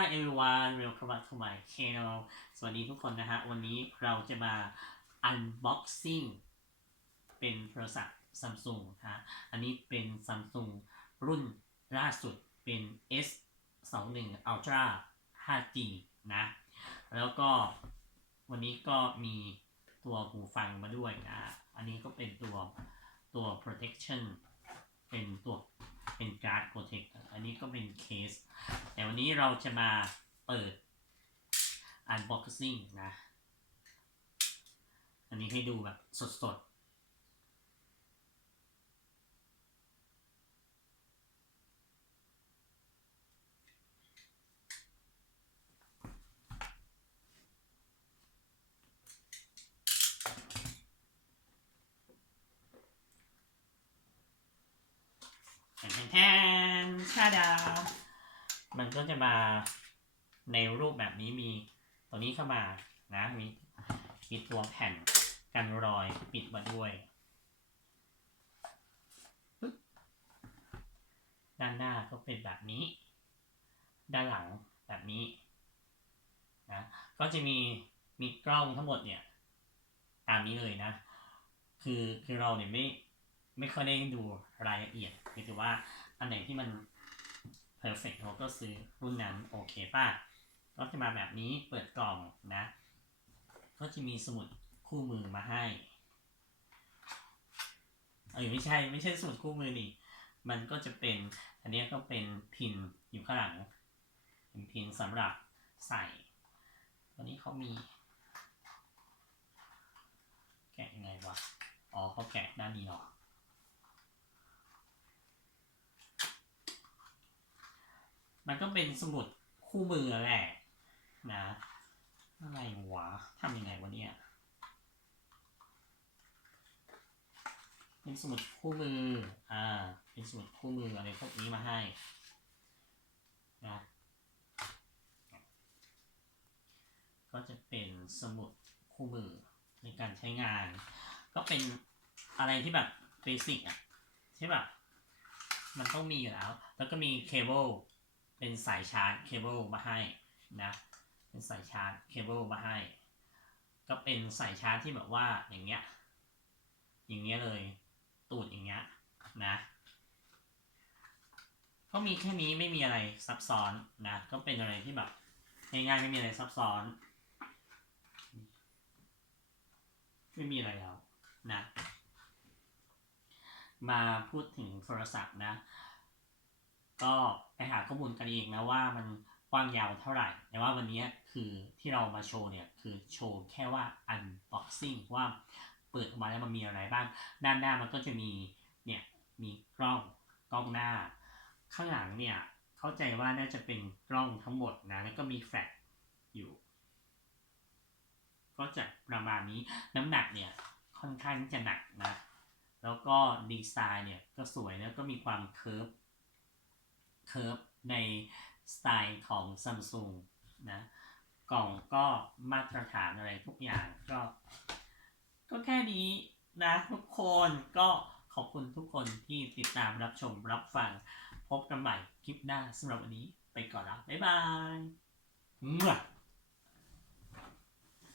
Hi everyone welcome back to my channel สวัสดีทุกคนนะฮะ วันนี้เราจะมา unboxing เป็นโทรศัพท์ Samsung นะฮะ อันนี้เป็น Samsung รุ่นล่าสุดเป็น S21 Ultra 5G นะ แล้วก็วันนี้ก็มีตัวหูฟังมาด้วยนะ อันนี้ก็เป็นตัวตัว protection เป็นตัวเป็น guard protect อันนี้ก็ เคส แต่วันนี้เราจะมาเปิด unboxing นะ อันนี้ให้ดูแบบสดๆ แทนแทนชาดา มันก็จะมาในรูปแบบนี้มีตัวนี้เข้ามานะมีมีตัวแผ่นกันรอยปิดมาด้วยปึ๊บด้านหน้าก็เป็นแบบนี้ ด้านหลังแบบนี้นะก็จะมีมีกล้องทั้งหมดเนี่ย ตามนี้เลยนะ คือคือเราเนี่ยไม่ ไม่ค่อยได้ดูรายละเอียดคือว่าอันไหนที่มัน perfect เราก็ซื้อรุ่นนั้นโอเคป่ะก็จะมาแบบนี้เปิดกล่องนะ ก็จะมีสมุดคู่มือมาให้เอ้ยไม่ใช่ไม่ใช่สมุดคู่มือนี่มันก็จะเป็นอันนี้ก็เป็นพินอยู่ข้างหลังเป็นพินสำหรับใส่ตัวนี้เขามี แกะยังไงวะอ๋อเขาแกะด้านนี้หรอ มันก็เป็นสมุดคู่มือแหละนะ อะไรวะทำยังไงวะเนี่ยเป็นสมุดคู่มือ อ่า เป็นสมุดคู่มืออะไรพวกนี้มาให้นะก็จะเป็นสมุดคู่มือในการใช้งาน ก็เป็นอะไรที่แบบเบสิกอะใช่แบบมันต้องมีอยู่แล้ว แล้วก็มีเคเบิล เป็นสายชาร์จเคเบิลมาให้นะเป็นสายชาร์จเคเบิลมาให้ ก็เป็นสายชาร์จที่แบบว่าอย่างเงี้ยอย่างเงี้ยเลยตูดอย่างเงี้ยนะก็มีแค่นี้ไม่มีอะไรซับซ้อนนะก็เป็นอะไรที่แบบง่ายๆไม่มีอะไรซับซ้อน ไม่มีอะไรแล้วนะ มาพูดถึงโทรศัพท์นะ ก็ไปหาข้อมูลกันเองนะว่ามันกว้างยาวเท่าไหร่ แต่ว่าวันนี้คือที่เรามาโชว์เนี่ย คือโชว์แค่ว่า unboxing ว่าเปิดออกมาแล้วมันมีอะไรบ้าง ด้านหน้ามันก็จะมีเนี่ยมีกล้องกล้องหน้า ข้างหลังเนี่ยเข้าใจว่าน่าจะเป็นกล้องทั้งหมดนะ แล้วก็มีแฟลชอยู่ ก็จะประมาณนี้น้ำหนักเนี่ยค่อนข้างจะหนักนะ แล้วก็ดีไซน์เนี่ยก็สวยแล้วก็มีความเคิร์ฟ เคิร์ฟในสไตล์ของ Samsung นะกล่องก็มาตรฐานอะไรทุกอย่างก็ ก็แค่นี้นะทุกคนก็ขอบคุณทุกคนที่ติดตามรับชมรับฟัง พบกันใหม่คลิปหน้าสำหรับวันนี้ไปก่อนแล้ว บ๊ายบาย